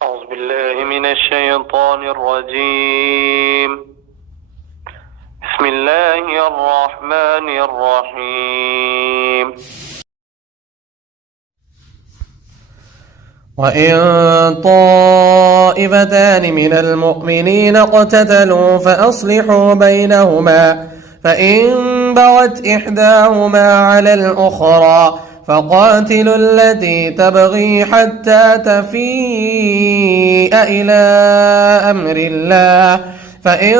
أعوذ بالله من الشيطان الرجيم. بسم الله الرحمن الرحيم. وإن طائفتان من المؤمنين اقتتلوا فأصلحوا بينهما فإن بغت إحداهما على الأخرى فقاتلوا التي تبغي حتى تفيء إلى أمر الله فإن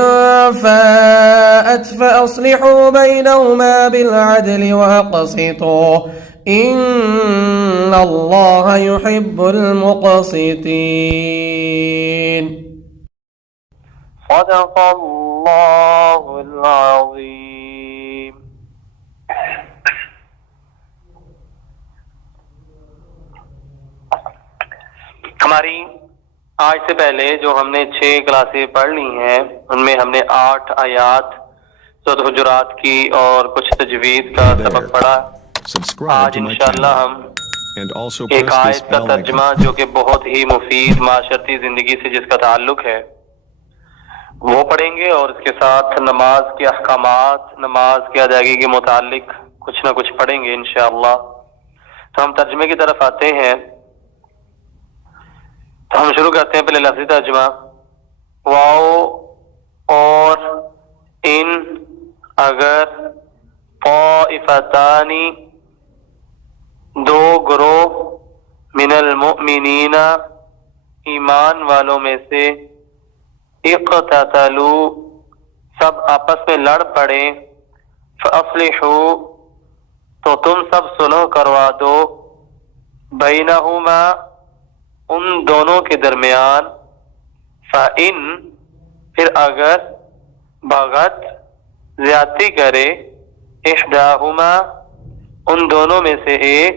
فاءت فأصلحوا بينهما بالعدل وأقسطوا إن الله يحب المقسطين. صدق الله العظيم. ہماری آج سے پہلے جو ہم نے 6 کلاسیں پڑھ لی ہیں ان میں ہم نے 8 آیات سورۃ حجرات کی اور کچھ تجوید کا سبق پڑھا. آج انشاءاللہ ہم ایک آیت کا ترجمہ جو کہ بہت ہی مفید معاشرتی زندگی سے جس کا تعلق ہے وہ پڑھیں گے، اور اس کے ساتھ نماز کے احکامات، نماز کی ادائیگی کے متعلق کچھ نہ کچھ پڑھیں گے انشاءاللہ. تو ہم ترجمے کی طرف آتے ہیں. تو ہم شروع کرتے ہیں پہلے لفظی ترجمہ. واو اور ان اگر، طائفتانی دو گروہ، من المؤمنین ایمان والوں میں سے، اقتتلوا سب آپس میں لڑ پڑے، فاصلحوا تو تم سب صلح کروا دو، بینہما ان دونوں کے درمیان، فَإِن پھر اگر، بغت زیادتی کرے، احداہما ان دونوں میں سے ایک،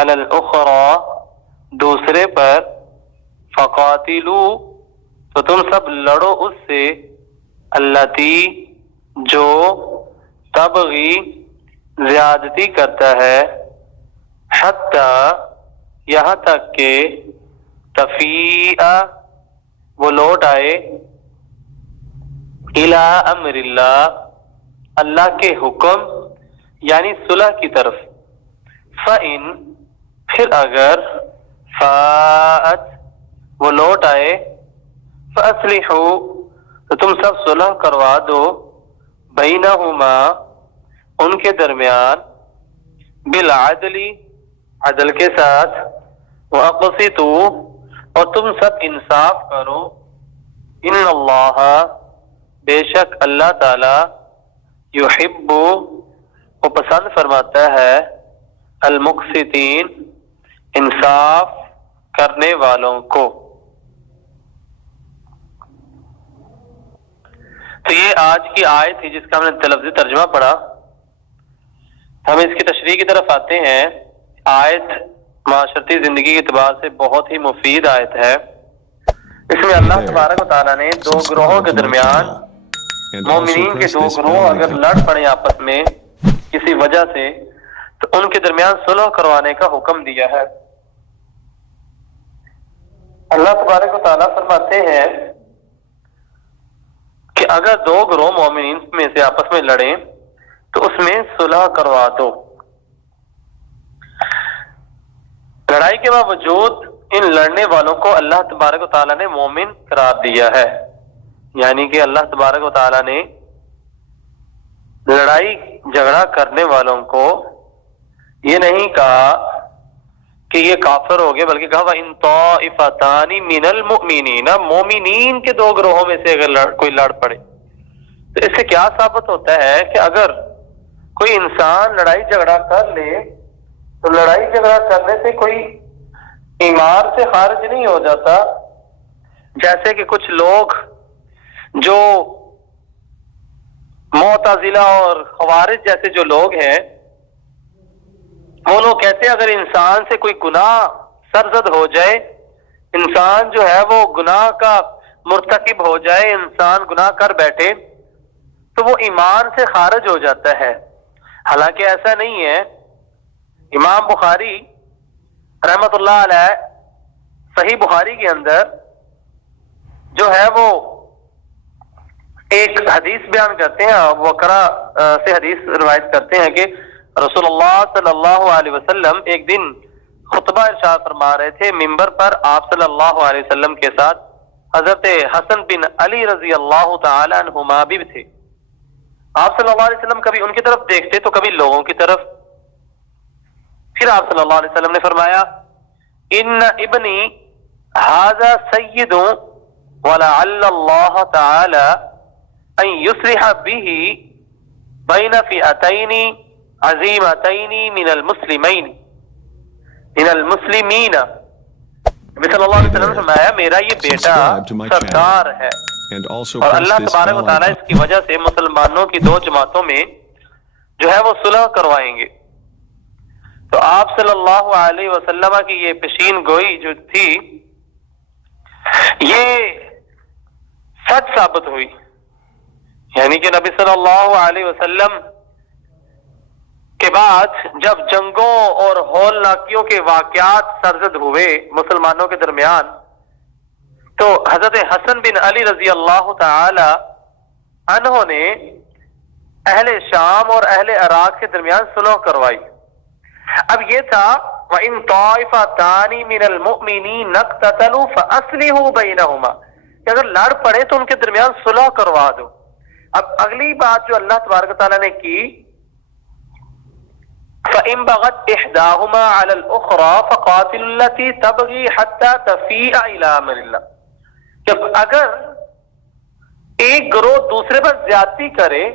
علی الاخری دوسرے پر، فقاتلوا تو تم سب لڑو اس سے، التی جو، تبغی زیادتی کرتا ہے، حتی یہاں تک کہ، تفیء وہ لوٹ آئے، الی امر اللہ اللہ کے حکم یعنی صلح کی طرف. فَإِن پھر اگر، فاءت وہ لوٹ آئے، فَأَصْلِحُوا تو تم سب صلح کروا دو، بینہما ان کے درمیان، بالعدل عدل کے ساتھ، وَأَقْسِطُوا اور تم سب انصاف کرو، ان اللہ بے شک اللہ تعالی، یحب وہ پسند فرماتا ہے، المقسطین انصاف کرنے والوں کو. تو یہ آج کی آیت تھی جس کا ہم نے لفظی ترجمہ پڑھا. ہم اس کی تشریح کی طرف آتے ہیں. آیت معاشرتی زندگی کے اعتبار سے بہت ہی مفید آیت ہے. اس میں اللہ تبارک و تعالیٰ نے دو گروہوں کے درمیان، مومنین کے دو گروہ اگر لڑ پڑے آپس میں کسی وجہ سے، تو ان کے درمیان صلح کروانے کا حکم دیا ہے. اللہ تبارک و تعالیٰ فرماتے ہیں کہ اگر دو گروہ مومنین میں سے آپس میں لڑیں تو اس میں صلح کروا دو. لڑائی کے باوجود ان لڑنے والوں کو اللہ تبارک و تعالیٰ نے مومن قرار دیا ہے، یعنی کہ اللہ تبارک و تعالیٰ نے لڑائی جھگڑا کرنے والوں کو یہ نہیں کہا کہ یہ کافر ہو گئے، بلکہ کہا وَإِن طَائِفَتَانِ مِنَ الْمُؤْمِنِينَ مومنین کے دو گروہوں میں سے اگر کوئی لڑ پڑے. تو اس سے کیا ثابت ہوتا ہے کہ اگر کوئی انسان لڑائی جھگڑا کر لے تو لڑائی جھگڑا کرنے سے کوئی ایمان سے خارج نہیں ہو جاتا. جیسے کہ کچھ لوگ جو معتزلہ اور خوارج جیسے جو لوگ ہیں، وہ لوگ کہتے ہیں اگر انسان سے کوئی گناہ سرزد ہو جائے، انسان جو ہے وہ گناہ کا مرتکب ہو جائے، انسان گناہ کر بیٹھے، تو وہ ایمان سے خارج ہو جاتا ہے. حالانکہ ایسا نہیں ہے. امام بخاری رحمت اللہ علیہ صحیح بخاری کے اندر جو ہے وہ ایک حدیث بیان کرتے ہیں، وقرا سے حدیث روایت کرتے ہیں کہ رسول اللہ صلی اللہ علیہ وسلم ایک دن خطبہ ارشاد فرما رہے تھے، ممبر پر آپ صلی اللہ علیہ وسلم کے ساتھ حضرت حسن بن علی رضی اللہ تعالی عنہما بھی تھے۔ آپ صلی اللہ علیہ وسلم کبھی ان کی طرف دیکھتے تو کبھی لوگوں کی طرف۔ پھر آپ صلی اللہ علیہ وسلم نے فرمایا ان ابنی ھذا سید ولعل اللہ تعالی ان یصلح به بین فئتین عظیمتین من المسلمین نبی صلی اللہ علیہ وسلم نے فرمایا میرا یہ بیٹا سردار ہے اور اللہ تبارک و تعالیٰ اس کی وجہ سے مسلمانوں کی دو جماعتوں میں جو ہے وہ صلح کروائیں گے۔ تو آپ صلی اللہ علیہ وسلم کی یہ پیشین گوئی جو تھی یہ سچ ثابت ہوئی، یعنی کہ نبی صلی اللہ علیہ وسلم کے بعد جب جنگوں اور ہولناکیوں کے واقعات سرزد ہوئے مسلمانوں کے درمیان، تو حضرت حسن بن علی رضی اللہ تعالی عنہ نے اہل شام اور اہل عراق کے درمیان صلح کروائی۔ اب یہ تھا وَإِن طَائِفَتَانِ مِنَ الْمُؤْمِنِينَ اقْتَتَلُوا فَأَصْلِحُوا بَيْنَهُمَا کہ اگر لڑ پڑے تو ان کے درمیان صلح کروا دو۔ اب اگلی بات جو اللہ تبارک و تعالیٰ نے کی فَإِن بَغَتْ إِحْدَاهُمَا عَلَى الْأُخْرَى فَقَاتِلُوا الَّتِي تَبْغِي حَتَّى تَفِيءَ إِلَى أَمْرِ اللَّهِ کہ اگر ایک گروہ دوسرے پر زیادتی کرے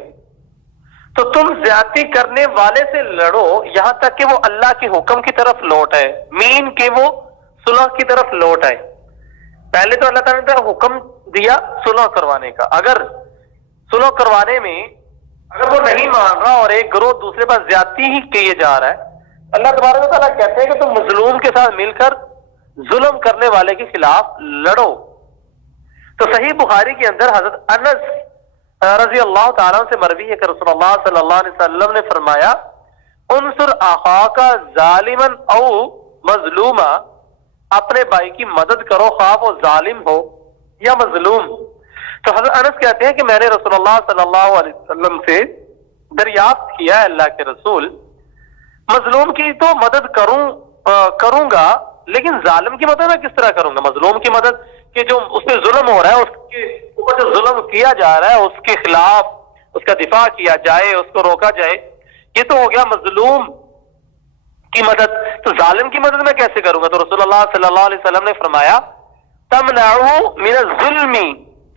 تو تم زیادتی کرنے والے سے لڑو یہاں تک کہ وہ اللہ کے حکم کی طرف لوٹ آئے، مین کہ وہ صلح کی طرف لوٹ آئے۔ پہلے تو اللہ تعالیٰ نے حکم دیا صلح کروانے کا، اگر صلح کروانے میں اگر وہ نہیں مان رہا اور ایک گروہ دوسرے پر زیادتی ہی کیے جا رہا ہے، اللہ تبارک و تعالیٰ کہتے ہیں کہ تم مظلوم کے ساتھ مل کر ظلم کرنے والے کے خلاف لڑو۔ تو صحیح بخاری کے اندر حضرت انس رضی اللہ تعالیٰ سے مروی ہے کہ رسول اللہ صلی اللہ علیہ وسلم نے فرمایا انصر اخاک ظالما او مظلوما، اپنے بھائی کی مدد کرو خواہ وہ ظالم ہو یا مظلوم۔ تو حضرت انس کہتے ہیں کہ میں نے رسول اللہ صلی اللہ علیہ وسلم سے دریافت کیا ہے اللہ کے رسول، مظلوم کی تو مدد کروں گا لیکن ظالم کی مدد میں کس طرح کروں گا؟ مظلوم کی مدد کہ جو اس پہ ظلم ہو رہا ہے، اس کے اوپر جو ظلم کیا جا رہا ہے اس کے خلاف اس کا دفاع کیا جائے، اس کو روکا جائے، یہ تو ہو گیا مظلوم کی مدد۔ تو ظالم کی مدد میں کیسے کروں گا؟ تو رسول اللہ صلی اللہ علیہ وسلم نے فرمایا تمنعہ من الظلم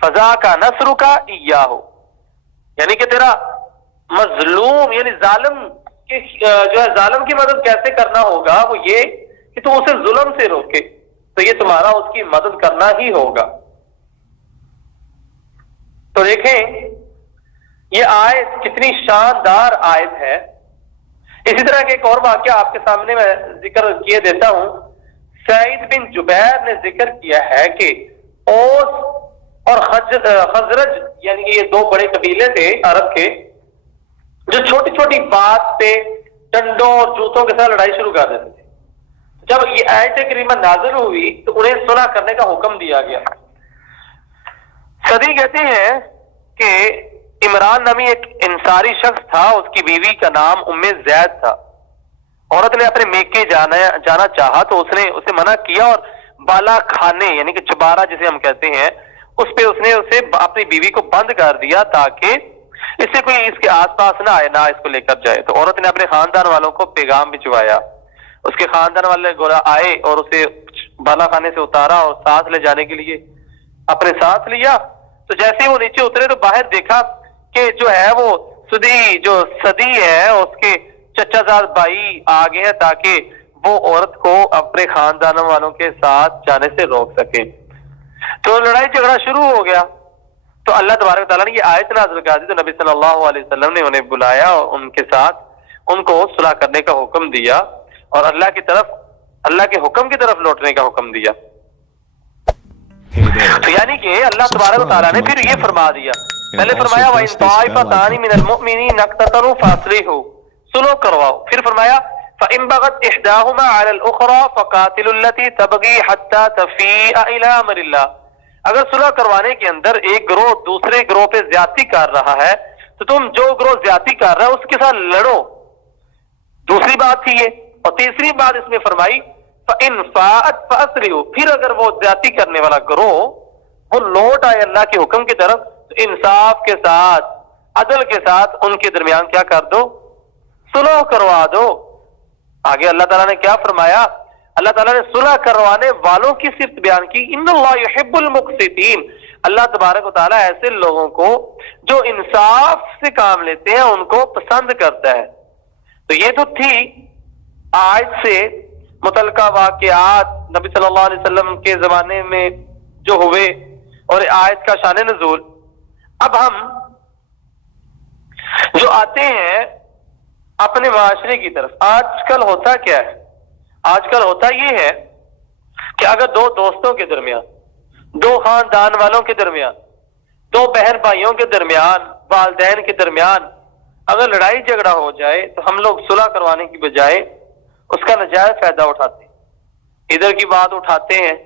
فذاک نصرک ایاہ، یعنی کہ تیرا مظلوم یعنی ظالم کے جو ہے ظالم کی مدد کیسے کرنا ہوگا، وہ یہ کہ تو اسے ظلم سے روکے، تو یہ تمہارا اس کی مدد کرنا ہی ہوگا۔ تو دیکھیں یہ آیت کتنی شاندار آیت ہے۔ اسی طرح کے ایک اور واقعہ آپ کے سامنے میں ذکر کیے دیتا ہوں۔ سعید بن جبیر نے ذکر کیا ہے کہ اوس اور خزرج یعنی کہ یہ دو بڑے قبیلے تھے عرب کے، جو چھوٹی چھوٹی بات پہ ڈنڈوں اور جوتوں کے ساتھ لڑائی شروع کر دیتے تھے۔ جب یہ آیت کریمہ نازل ہوئی تو انہیں صلح کرنے کا حکم دیا گیا۔ صدی کہتے ہیں کہ عمران نامی ایک انصاری شخص تھا، اس کی بیوی کا نام ام زید تھا۔ عورت نے اپنے میکے جانا چاہا تو اس نے اسے منع کیا اور بالا کھانے یعنی کہ چبارہ جسے ہم کہتے ہیں اس پہ اس نے اسے اپنی بیوی کو بند کر دیا تاکہ اس سے کوئی اس کے آس پاس نہ آئے، نہ اس کو لے کر جائے۔ تو عورت نے اپنے خاندان والوں کو پیغام بھجوایا، اس کے خاندان والے گورا آئے اور اسے بالا خانے سے اتارا اور ساتھ لے جانے کے لیے اپنے ساتھ لیا۔ تو جیسے وہ نیچے اترے تو باہر دیکھا کہ جو ہے وہ صدی ہے اس کے چچا زاد بھائی آ گئے ہیں تاکہ وہ عورت کو اپنے خاندان والوں کے ساتھ جانے سے روک سکے۔ تو لڑائی جھگڑا شروع ہو گیا۔ تو اللہ تبارک تعالیٰ نے یہ آیت نازل کر دی، تو نبی صلی اللہ علیہ وسلم نے انہیں بلایا اور ان کے ساتھ ان کو صلح کرنے کا حکم دیا اور اللہ کے حکم کی طرف لوٹنے کا حکم دیا۔ تو یعنی کہ اللہ تبارک تعالیٰ نے پھر یہ فرما دیا، پہلے فرمایا وَإِن طَائِفَتَانِ مِنَ الْمُؤْمِنِينَ اقْتَتَلُوا فَأَصْلِحُوا، صلح کرواؤ، پھر فرمایا فَإِن بَغَتْ إِحْدَاهُمَا عَلَى الْأُخْرَى فَقَاتِلُوا الَّتِي تَبْغِي حَتَّى تَفِيءَ إِلَى أَمْرِ اللَّهِ، اگر صلح کروانے کے اندر ایک گروہ دوسرے گروہ پہ زیادتی کر رہا ہے تو تم جو گروہ زیادتی کر رہا ہے اس کے ساتھ لڑو. دوسری بات تھی یہ. اور تیسری بات اس میں فرمائی فَإِن فَاءَتْ فَأَصْلِحُوا، پھر اگر وہ زیادتی کرنے والا گروہ وہ لوٹ آئے اللہ کے حکم کی طرف تو انصاف کے ساتھ عدل کے ساتھ ان کے درمیان کیا کر دو؟ صلح کروا دو. آگے اللہ تعالیٰ نے کیا فرمایا؟ اللہ تعالیٰ نے صلح کروانے والوں کی صفت بیان کی، ان اللہ یحب المقسطین، اللہ تبارک و تعالیٰ ایسے لوگوں کو جو انصاف سے کام لیتے ہیں ان کو پسند کرتا ہے. تو یہ تو تھی آج سے متعلقہ واقعات نبی صلی اللہ علیہ وسلم کے زمانے میں جو ہوئے اور آیت کا شان نزول. اب ہم جو آتے ہیں اپنے معاشرے کی طرف. آج کل ہوتا کیا ہے؟ آج کل ہوتا یہ ہے کہ اگر دو دوستوں کے درمیان، دو خاندان والوں کے درمیان، دو بہن بھائیوں کے درمیان، والدین کے درمیان اگر لڑائی جھگڑا ہو جائے تو ہم لوگ صلح کروانے کی بجائے اس کا ناجائز فائدہ اٹھاتے ہیں. ادھر کی بات اٹھاتے ہیں،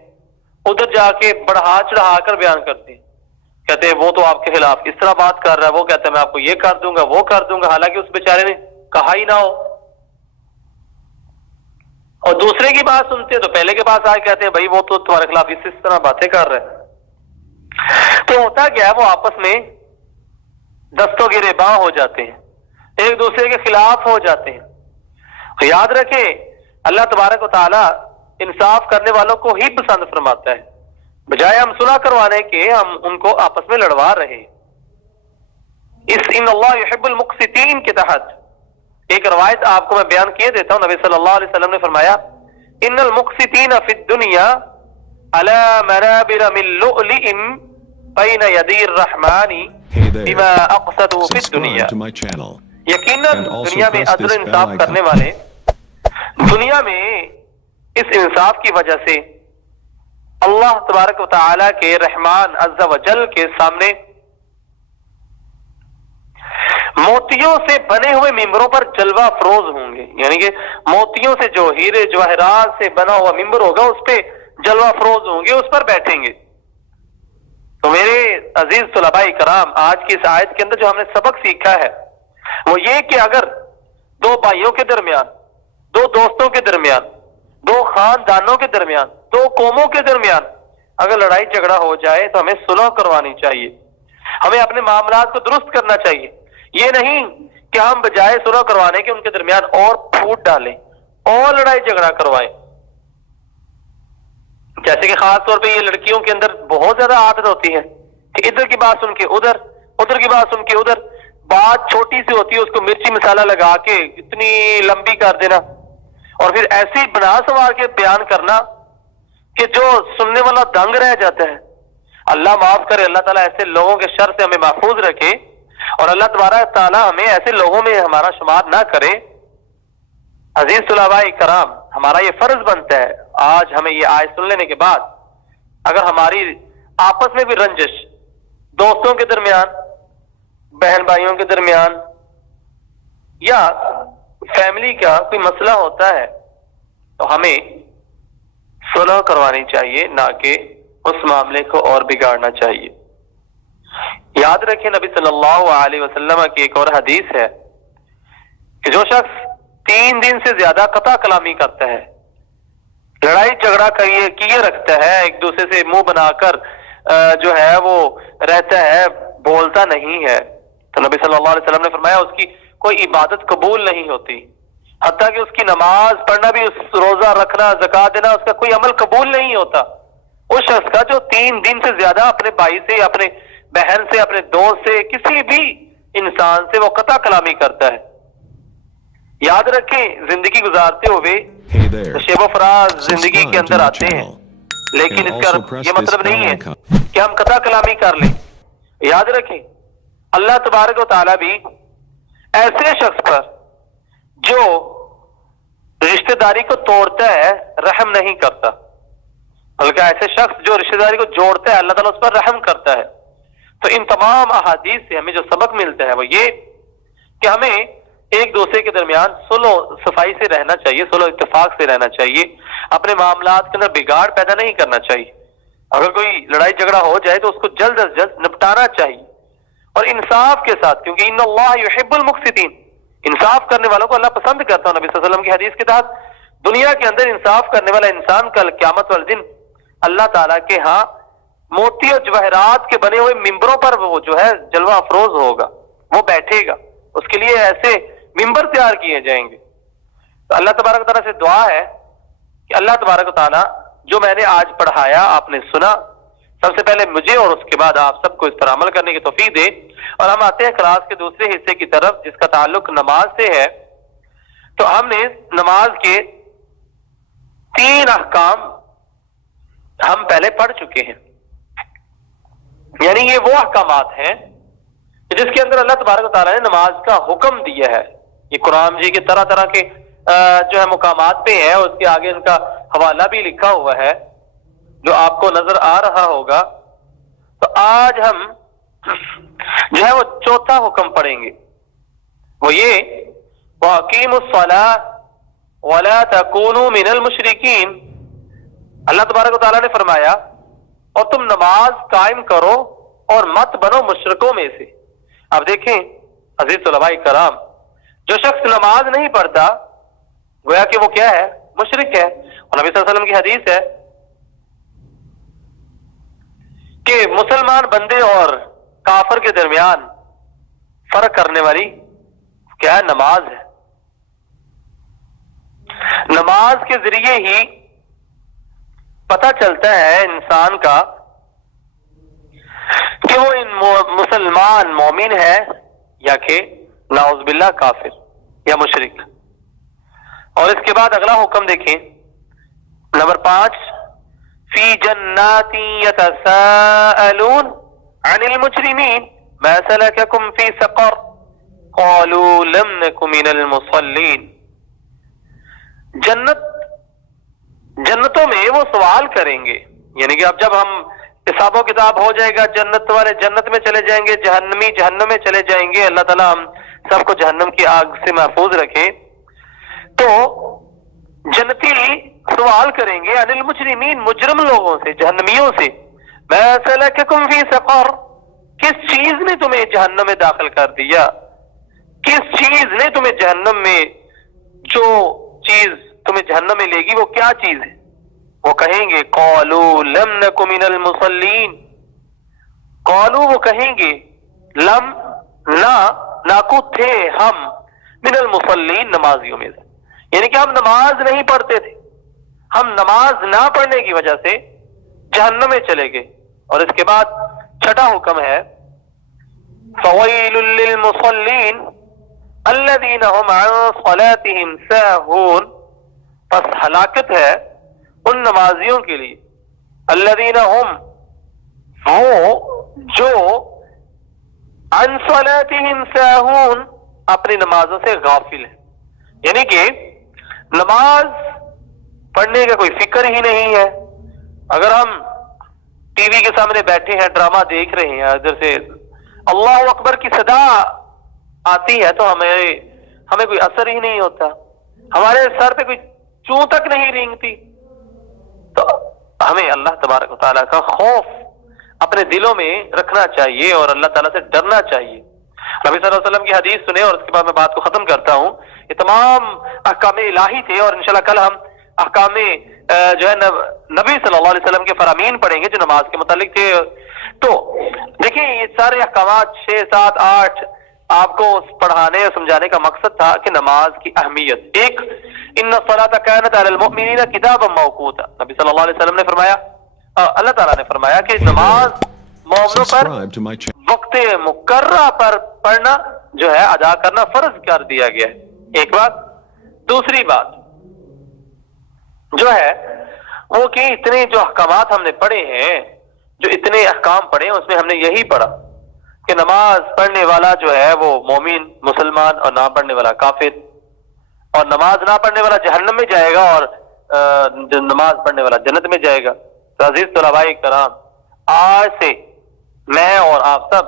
ادھر جا کے بڑھا چڑھا کر بیان کرتے ہیں. کہتے ہیں وہ تو آپ کے خلاف اس طرح بات کر رہا ہے، وہ کہتا ہے میں آپ کو یہ کر دوں گا وہ کر دوں گا، حالانکہ اس بیچارے نے کہا ہی نہ ہو. اور دوسرے کی بات سنتے ہیں تو پہلے کے پاس آئے کہتے ہیں بھائی وہ تو تمہارے خلاف اس طرح باتیں کر رہے ہیں. تو ہوتا کیا ہے، وہ آپس میں دستوں گرے باں ہو جاتے ہیں، ایک دوسرے کے خلاف ہو جاتے ہیں. یاد رکھیں اللہ تبارک و تعالی انصاف کرنے والوں کو ہی پسند فرماتا ہے، بجائے ہم صلح کروانے کے ہم ان کو آپس میں لڑوا رہے. اس ان اللہ یحب المقسطین کے تحت ایک روایت آپ کو میں بیان کیے دیتا ہوں. نبی صلی اللہ علیہ وسلم نے فرمایا ان المقسطین فی الدنیا علی منابر من لؤلؤ بین یدی الرحمن بما اقسطوا فی الدنیا. یقیناً دنیا میں عدل انصاف کرنے والے دنیا میں اس انصاف کی وجہ سے اللہ تبارک و تعالی کے رحمان عز و جل کے سامنے موتیوں سے بنے ہوئے ممبروں پر جلوہ افروز ہوں گے. یعنی کہ موتیوں سے جو ہیرے جواہرات سے بنا ہوا ممبر ہوگا اس پہ جلوہ افروز ہوں گے، اس پر بیٹھیں گے. تو میرے عزیز طلباء کرام، آج کی اس آیت کے اندر جو ہم نے سبق سیکھا ہے وہ یہ کہ اگر دو بھائیوں کے درمیان، دو دوستوں کے درمیان، دو خاندانوں کے درمیان، دو قوموں کے درمیان اگر لڑائی جھگڑا ہو جائے تو ہمیں صلح کروانی چاہیے، ہمیں اپنے معاملات کو درست کرنا چاہیے. یہ نہیں کہ ہم بجائے صلح کروانے کے ان کے درمیان اور پھوٹ ڈالیں اور لڑائی جھگڑا کروائیں. جیسے کہ خاص طور پہ یہ لڑکیوں کے اندر بہت زیادہ عادت ہوتی ہے کہ ادھر کی بات سن کے ادھر، ادھر کی بات سن کے ادھر، بات چھوٹی سی ہوتی ہے اس کو مرچی مسالہ لگا کے اتنی لمبی کر دینا اور پھر ایسی بنا سوار کے بیان کرنا کہ جو سننے والا دنگ رہ جاتا ہے. اللہ معاف کرے، اللہ تعالیٰ ایسے لوگوں کے شر سے ہمیں محفوظ رکھے اور اللہ تبارک تعالیٰ ہمیں ایسے لوگوں میں ہمارا شمار نہ کرے. عزیز طلباء کرام، ہمارا یہ فرض بنتا ہے آج ہمیں یہ آیت سن لینے کے بعد اگر ہماری آپس میں بھی رنجش، دوستوں کے درمیان، بہن بھائیوں کے درمیان یا فیملی کا کوئی مسئلہ ہوتا ہے تو ہمیں صلح کروانی چاہیے، نہ کہ اس معاملے کو اور بگاڑنا چاہیے. یاد رکھیں نبی صلی اللہ علیہ وسلم کی ایک اور حدیث ہے کہ جو شخص 3 دن سے زیادہ قطع کلامی کرتا ہے، لڑائی جھگڑا کیے رکھتا ہے، ایک دوسرے سے منہ بنا کر جو ہے وہ رہتا ہے، بولتا نہیں ہے، تو نبی صلی اللہ علیہ وسلم نے فرمایا اس کی کوئی عبادت قبول نہیں ہوتی، حتیٰ کہ اس کی نماز پڑھنا بھی، اس روزہ رکھنا، زکوٰۃ دینا، اس کا کوئی عمل قبول نہیں ہوتا. اس شخص کا جو 3 دن سے زیادہ اپنے بھائی سے، اپنے بہن سے، اپنے دوست سے، کسی بھی انسان سے وہ قطع کلامی کرتا ہے. یاد رکھیں زندگی گزارتے ہوئے شیب و فراز زندگی کے اندر آتے ہیں، لیکن اس کا یہ مطلب نہیں ہے کہ ہم قطع کلامی کر لیں. یاد رکھیں اللہ تبارک و تعالیٰ بھی ایسے شخص پر جو رشتہ داری کو توڑتا ہے رحم نہیں کرتا، بلکہ ایسے شخص جو رشتہ داری کو جوڑتا ہے اللہ تعالیٰ اس پر رحم کرتا ہے. تو ان تمام احادیث سے ہمیں جو سبق ملتا ہے وہ یہ کہ ہمیں ایک دوسرے کے درمیان صلح و صفائی سے رہنا چاہیے، صلح و اتفاق سے رہنا چاہیے، اپنے معاملات کے اندر بگاڑ پیدا نہیں کرنا چاہیے. اگر کوئی لڑائی جھگڑا ہو جائے تو اس کو جلد از جلد نپٹانا چاہیے اور انصاف کے ساتھ، کیونکہ ان اللہ یحب المقسطین، انصاف کرنے والوں کو اللہ پسند کرتا ہے. نبی صلی اللہ علیہ وسلم کی حدیث کے تحت دنیا کے اندر انصاف کرنے والا انسان کل قیامت والے دن اللہ تعالیٰ کے ہاں موتی اور جواہرات کے بنے ہوئے ممبروں پر وہ جو ہے جلوہ افروز ہوگا، وہ بیٹھے گا، اس کے لیے ایسے ممبر تیار کیے جائیں گے. تو اللہ تبارک و تعالیٰ سے دعا ہے کہ اللہ تبارک و تعالیٰ جو میں نے آج پڑھایا آپ نے سنا، سب سے پہلے مجھے اور اس کے بعد آپ سب کو اس پر عمل کرنے کی توفیق دے. اور ہم آتے ہیں کلاس کے دوسرے حصے کی طرف جس کا تعلق نماز سے ہے. تو ہم نے نماز کے 3 احکام ہم پہلے پڑھ چکے ہیں، یعنی یہ وہ احکامات ہیں جس کے اندر اللہ تبارک و تعالیٰ نے نماز کا حکم دیا ہے. یہ قرآن جی کے طرح طرح کے جو ہے مقامات پہ ہے، اس کے آگے ان کا حوالہ بھی لکھا ہوا ہے جو آپ کو نظر آ رہا ہوگا. تو آج ہم جو ہے وہ 4تھا حکم پڑھیں گے، وہ یہ وَأَقِيمُوا الصَّلَاةَ وَلَا تَكُونُوا مِنَ الْمُشْرِكِينَ. اللہ تبارک و تعالیٰ نے فرمایا اور تم نماز قائم کرو اور مت بنو مشرکوں میں سے. اب دیکھیں عزیز طلباء کرام، جو شخص نماز نہیں پڑھتا گویا کہ وہ کیا ہے؟ مشرک ہے. اور نبی صلی اللہ علیہ وسلم کی حدیث ہے کہ مسلمان بندے اور کافر کے درمیان فرق کرنے والی کیا ہے؟ نماز ہے. نماز کے ذریعے ہی پتہ چلتا ہے انسان کا کہ وہ مسلمان مومن ہے یا کہ نعوذ باللہ کافر یا مشرک. اور اس کے بعد اگلا حکم دیکھیں، نمبر 5 فی جنات یتساءلون عن المجرمین ما سلککم فی سقر قالوا لم نک من المصلین. جنتوں میں وہ سوال کریں گے، یعنی کہ اب جب ہم حساب و کتاب ہو جائے گا، جنت والے جنت میں چلے جائیں گے، جہنمی جہنم میں چلے جائیں گے. اللہ تعالیٰ ہم سب کو جہنم کی آگ سے محفوظ رکھے. تو جنتی سوال کریں گے عن المجرمین، مجرم لوگوں سے، جہنمیوں سے، ما سلککم فی سقر، کس چیز نے تمہیں جہنم میں داخل کر دیا، کس چیز نے تمہیں جہنم میں، جو چیز تمہیں جہنم میں لے گی وہ کیا چیز ہے؟ وہ کہیں گے قالوا لم نک من المصلین. قالوا وہ کہیں گے لم ناکو تھے ہم من المصلین نمازیوں میں سے، یعنی کہ ہم نماز نہیں پڑھتے تھے، ہم نماز نہ پڑھنے کی وجہ سے جہنم میں چلے گئے. اور اس کے بعد 6واں حکم ہے فویل للمصلین الذین هم عن صلاتهم ساہون. پس ہلاکت ہے ان نمازیوں کے لیے الذین هم، وہ جو عن صلاتهم ساہون، اپنی نمازوں سے غافل ہیں، یعنی کہ نماز پڑھنے کا کوئی فکر ہی نہیں ہے. اگر ہم ٹی وی کے سامنے بیٹھے ہیں، ڈرامہ دیکھ رہے ہیں، ادھر سے اللہ اکبر کی صدا آتی ہے تو ہمیں کوئی اثر ہی نہیں ہوتا، ہمارے سر پہ کوئی چوں تک نہیں رینگتی. تو ہمیں اللہ تبارک و تعالیٰ کا خوف اپنے دلوں میں رکھنا چاہیے اور اللہ تعالیٰ سے ڈرنا چاہیے. نبی صلی اللہ علیہ وسلم کی حدیث سنیں اور اس کے بعد میں بات کو ختم کرتا ہوں. یہ تمام احکام الہی تھے اور انشاءاللہ کل ہم احکام جو ہے نبی صلی اللہ علیہ وسلم کے فرامین پڑھیں گے جو نماز کے متعلق تھے. تو دیکھیں یہ سارے احکامات 6 7 8 آپ کو پڑھانے اور سمجھانے کا مقصد تھا کہ نماز کی اہمیت. ایک ان الصلاۃ کانت علی المؤمنین کتابا موقوتا، نبی صلی اللہ علیہ وسلم نے فرمایا، اللہ تعالیٰ نے فرمایا کہ نماز مومنوں پر وقت مقررہ پر پڑھنا جو ہے ادا کرنا فرض کر دیا گیا ہے. ایک بات. دوسری بات جو ہے وہ کہ اتنے جو احکامات ہم نے پڑھے ہیں، جو اتنے احکام پڑھے ہیں، اس میں ہم نے یہی پڑھا کہ نماز پڑھنے والا جو ہے وہ مومن مسلمان اور نہ پڑھنے والا کافر، اور نماز نہ پڑھنے والا جہنم میں جائے گا اور نماز پڑھنے والا جنت میں جائے گا. تو عزیز طلباء کرام، آج سے میں اور آپ سب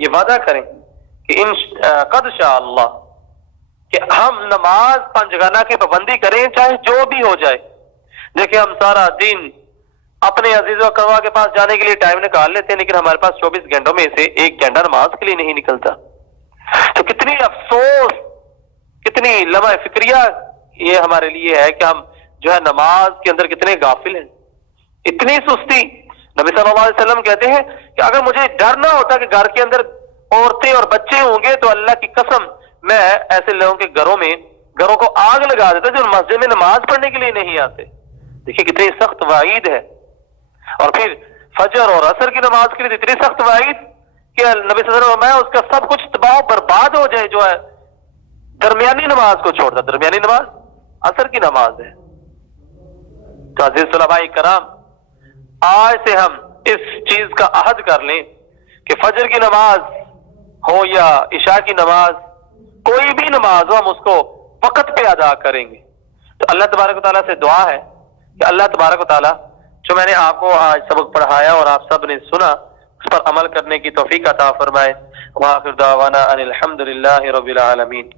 یہ وعدہ کریں کہ قد شاء اللہ کہ ہم نماز پنجگانہ کی پابندی کریں چاہے جو بھی ہو جائے. دیکھیں ہم سارا دن اپنے عزیز و اقربا کے پاس جانے کے لیے ٹائم نکال لیتے ہیں، لیکن ہمارے پاس 24 گھنٹوں میں سے 1 گھنٹہ نماز کے لیے نہیں نکلتا. تو کتنی افسوس، کتنی لمحہ فکریہ یہ ہمارے لیے ہے کہ ہم جو ہے نماز کے اندر کتنے غافل ہیں، اتنی سستی. نبی صلی اللہ علیہ وسلم کہتے ہیں کہ اگر مجھے ڈر نہ ہوتا کہ گھر کے اندر عورتیں اور بچے ہوں گے تو اللہ کی قسم میں ایسے لوگوں کے گھروں کو آگ لگا دیتا جو مسجد میں نماز پڑھنے کے لیے نہیں آتے. دیکھیے کتنی سخت وعید ہے. اور پھر فجر اور عصر کی نماز کے لیے اتنی سخت وعید کہ نبی صلی اللہ علیہ وسلم میں اس کا سب کچھ تباہ و برباد ہو جائے جو ہے درمیانی نماز کو چھوڑتا. درمیانی نماز عصر کی نماز ہے. تو عزیز طلباء کرام، آج سے ہم اس چیز کا عہد کر لیں کہ فجر کی نماز ہو یا عشاء کی نماز، کوئی بھی نماز ہو، ہم اس کو وقت پہ ادا کریں گے. تو اللہ تبارک و تعالیٰ سے دعا ہے کہ اللہ تبارک و تعالیٰ جو میں نے آپ کو آج سبق پڑھایا اور آپ سب نے سنا اس پر عمل کرنے کی توفیق عطا فرمائے. وآخر دعوانا ان الحمد للہ رب العالمین.